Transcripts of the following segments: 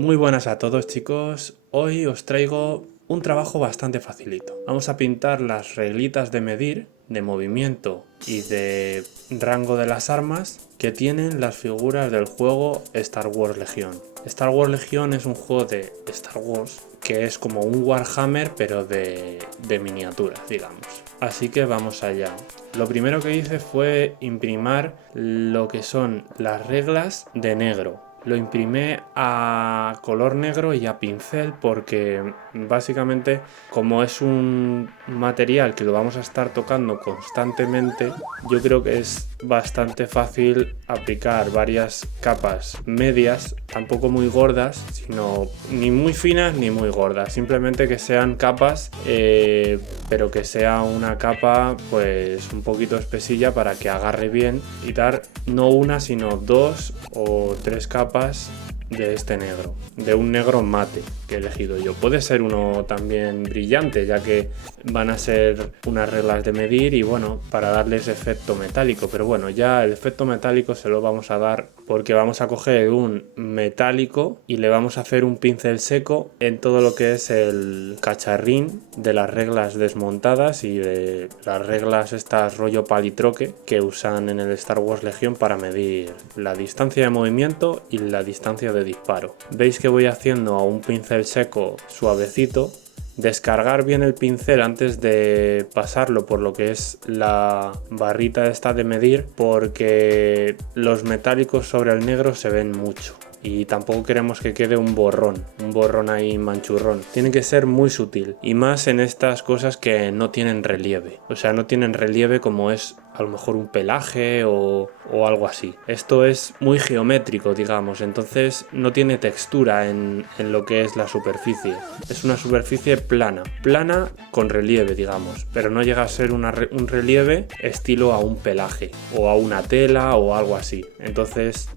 Muy buenas a todos, chicos. Hoy os traigo un trabajo bastante facilito. Vamos a pintar las reglitas de medir, de movimiento y de rango de las armas que tienen las figuras del juego Star Wars Legion. Star Wars Legion es un juego de Star Wars que es como un Warhammer pero de miniaturas, digamos. Así que vamos allá. Lo primero que hice fue imprimir lo que son las reglas de negro. Lo imprimí a color negro y a pincel porque básicamente, como es un material que lo vamos a estar tocando constantemente, yo creo que es bastante fácil aplicar varias capas medias, tampoco muy gordas, sino ni muy finas ni muy gordas, simplemente que sean capas, pero que sea una capa pues un poquito espesilla para que agarre bien y dar no una sino dos o tres capas de este negro, de un negro mate que he elegido yo. Puede ser uno también brillante, ya que van a ser unas reglas de medir y bueno, para darles efecto metálico, pero bueno, ya el efecto metálico se lo vamos a dar porque vamos a coger un metálico y le vamos a hacer un pincel seco en todo lo que es el cacharrín de las reglas desmontadas y de las reglas estas rollo palitroque que usan en el Star Wars Legion para medir la distancia de movimiento y la distancia de disparo. Veis que voy haciendo a un pincel seco suavecito. Descargar bien el pincel antes de pasarlo por lo que es la barrita esta de medir, porque los metálicos sobre el negro se ven mucho y tampoco queremos que quede un borrón ahí manchurrón. Tiene que ser muy sutil y más en estas cosas que no tienen relieve, o sea, no tienen relieve como es a lo mejor un pelaje o algo así. Esto es muy geométrico, digamos, entonces no tiene textura en lo que es la superficie. Es una superficie plana con relieve, digamos, pero no llega a ser un relieve estilo a un pelaje o a una tela o algo así. Entonces,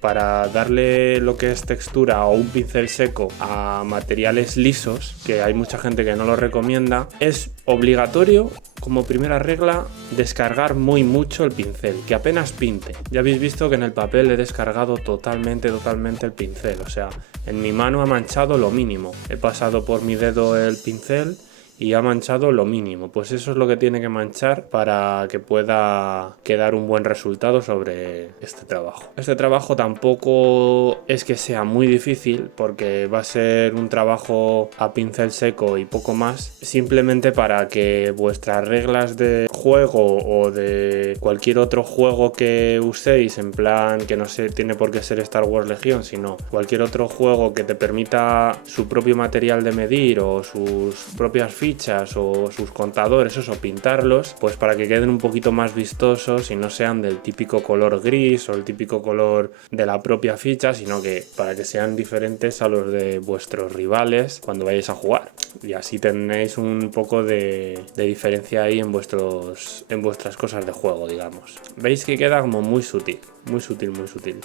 para darle lo que es textura o un pincel seco a materiales lisos, que hay mucha gente que no lo recomienda, es obligatorio como primera regla descargar muy mucho el pincel, que apenas pinte. Ya habéis visto que en el papel he descargado totalmente el pincel, o sea, en mi mano ha manchado lo mínimo. He pasado por mi dedo el pincel y ha manchado lo mínimo, pues eso es lo que tiene que manchar para que pueda quedar un buen resultado sobre este trabajo. Este trabajo tampoco es que sea muy difícil porque va a ser un trabajo a pincel seco y poco más, simplemente para que vuestras reglas de juego o de cualquier otro juego que uséis, en plan que no se tiene por qué ser Star Wars Legion, sino cualquier otro juego que te permita su propio material de medir o sus propias fichas o sus contadores, o pintarlos, pues para que queden un poquito más vistosos y no sean del típico color gris o el típico color de la propia ficha, sino que para que sean diferentes a los de vuestros rivales cuando vayáis a jugar. Y así tenéis un poco de diferencia ahí en vuestras cosas de juego, digamos. Veis que queda como muy sutil, muy sutil, muy sutil.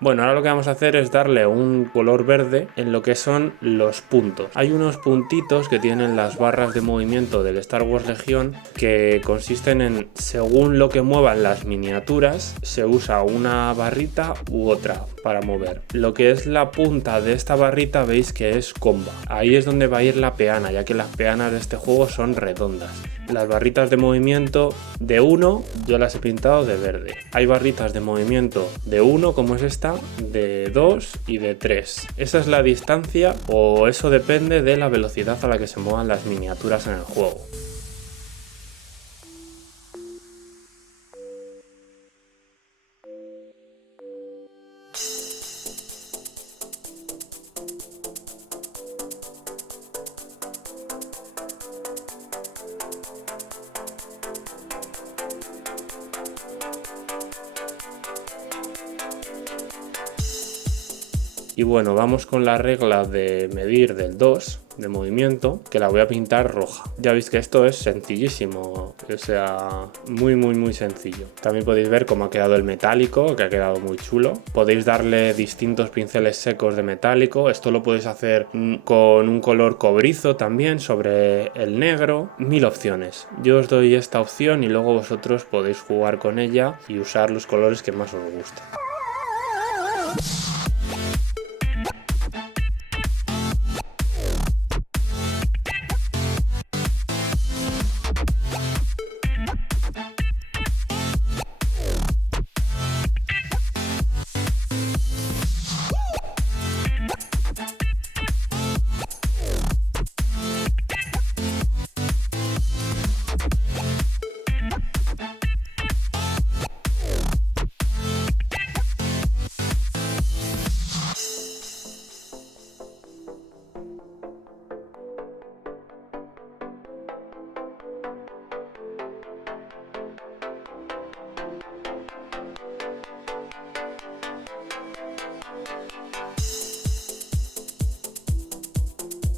Bueno, ahora lo que vamos a hacer es darle un color verde en lo que son los puntos. Hay unos puntitos que tienen las barras de movimiento del Star Wars Legion que consisten en, según lo que muevan las miniaturas, se usa una barrita u otra para mover. Lo que es la punta de esta barrita veis que es comba. Ahí es donde va a ir la peana, ya que las peanas de este juego son redondas. Las barritas de movimiento de 1 yo las he pintado de verde. Hay barritas de movimiento de 1 como es esta, de 2 y de 3. Esa es la distancia, o eso depende de la velocidad a la que se muevan las miniaturas en el juego. Y bueno, vamos con la regla de medir del 2, de movimiento, que la voy a pintar roja. Ya veis que esto es sencillísimo, o sea, muy sencillo. También podéis ver cómo ha quedado el metálico, que ha quedado muy chulo. Podéis darle distintos pinceles secos de metálico. Esto lo podéis hacer con un color cobrizo también sobre el negro. Mil opciones. Yo os doy esta opción y luego vosotros podéis jugar con ella y usar los colores que más os gusten.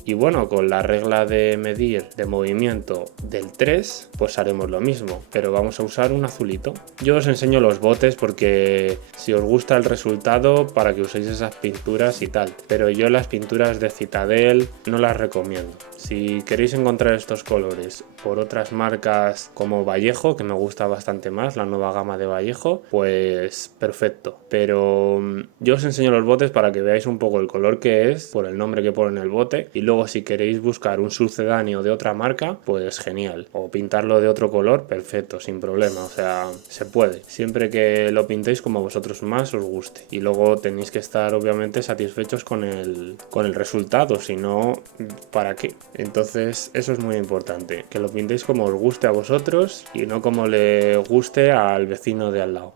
Y bueno, con la regla de medir de movimiento del 3, pues haremos lo mismo, pero vamos a usar un azulito. Yo os enseño los botes porque si os gusta el resultado, para que uséis esas pinturas y tal, pero yo las pinturas de Citadel no las recomiendo. Si queréis encontrar estos colores por otras marcas como Vallejo, que me gusta bastante más, la nueva gama de Vallejo, pues perfecto. Pero yo os enseño los botes para que veáis un poco el color que es, por el nombre que pone en el bote, y luego si queréis buscar un sucedáneo de otra marca, pues genial. O pintarlo de otro color, perfecto, sin problema, o sea, se puede. Siempre que lo pintéis como a vosotros más os guste. Y luego tenéis que estar obviamente satisfechos con el resultado, si no, ¿para qué? Entonces eso es muy importante, que lo pintéis como os guste a vosotros y no como le guste al vecino de al lado.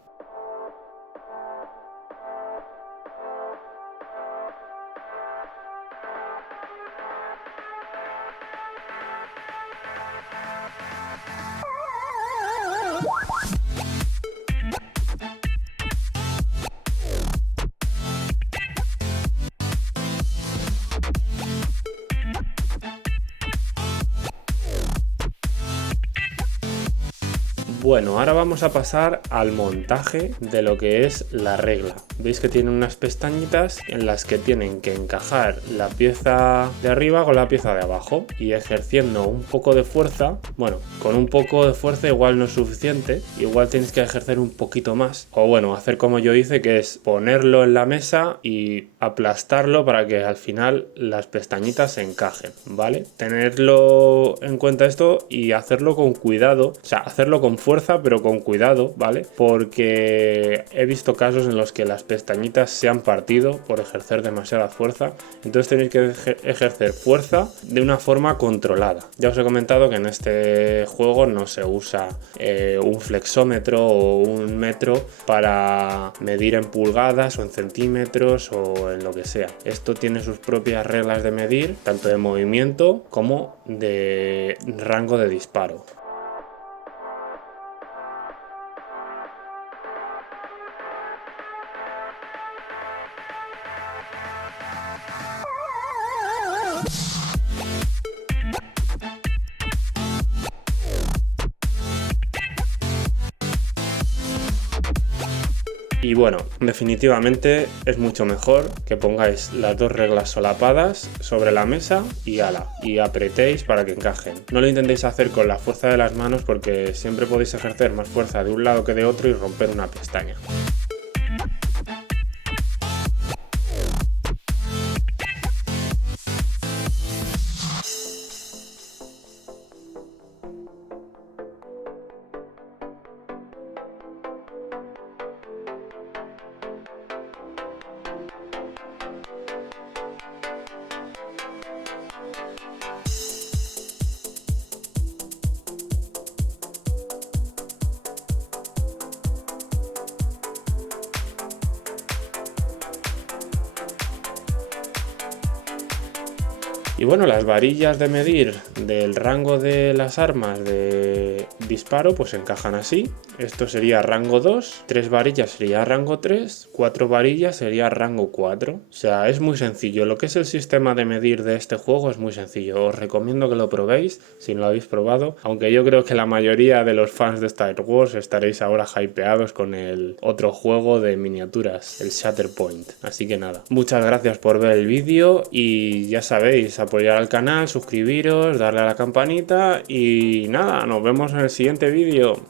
Bueno, ahora vamos a pasar al montaje de lo que es la regla. Veis que tiene unas pestañitas en las que tienen que encajar la pieza de arriba con la pieza de abajo y ejerciendo un poco de fuerza. Bueno, con un poco de fuerza igual no es suficiente, igual tienes que ejercer un poquito más, o bueno, hacer como yo hice, que es ponerlo en la mesa y aplastarlo para que al final las pestañitas se encajen, ¿vale? Tenerlo en cuenta esto y hacerlo con cuidado, o sea, hacerlo con fuerza pero con cuidado, ¿vale? Porque he visto casos en los que las pestañitas se han partido por ejercer demasiada fuerza, entonces tenéis que ejercer fuerza de una forma controlada. Ya os he comentado que en este juego no se usa un flexómetro o un metro para medir en pulgadas o en centímetros o en lo que sea. Esto tiene sus propias reglas de medir, tanto de movimiento como de rango de disparo. Y bueno, definitivamente es mucho mejor que pongáis las dos reglas solapadas sobre la mesa y ala, y apretéis para que encajen. No lo intentéis hacer con la fuerza de las manos porque siempre podéis ejercer más fuerza de un lado que de otro y romper una pestaña. Y bueno, las varillas de medir del rango de las armas de disparo pues encajan así. Esto sería rango 2, 3 varillas sería rango 3, 4 varillas sería rango 4. O sea, es muy sencillo. Lo que es el sistema de medir de este juego es muy sencillo. Os recomiendo que lo probéis si no lo habéis probado. Aunque yo creo que la mayoría de los fans de Star Wars estaréis ahora hypeados con el otro juego de miniaturas, el Shatterpoint. Así que nada, muchas gracias por ver el vídeo y ya sabéis, apoyar al canal, suscribiros, darle a la campanita y nada, nos vemos en el siguiente vídeo.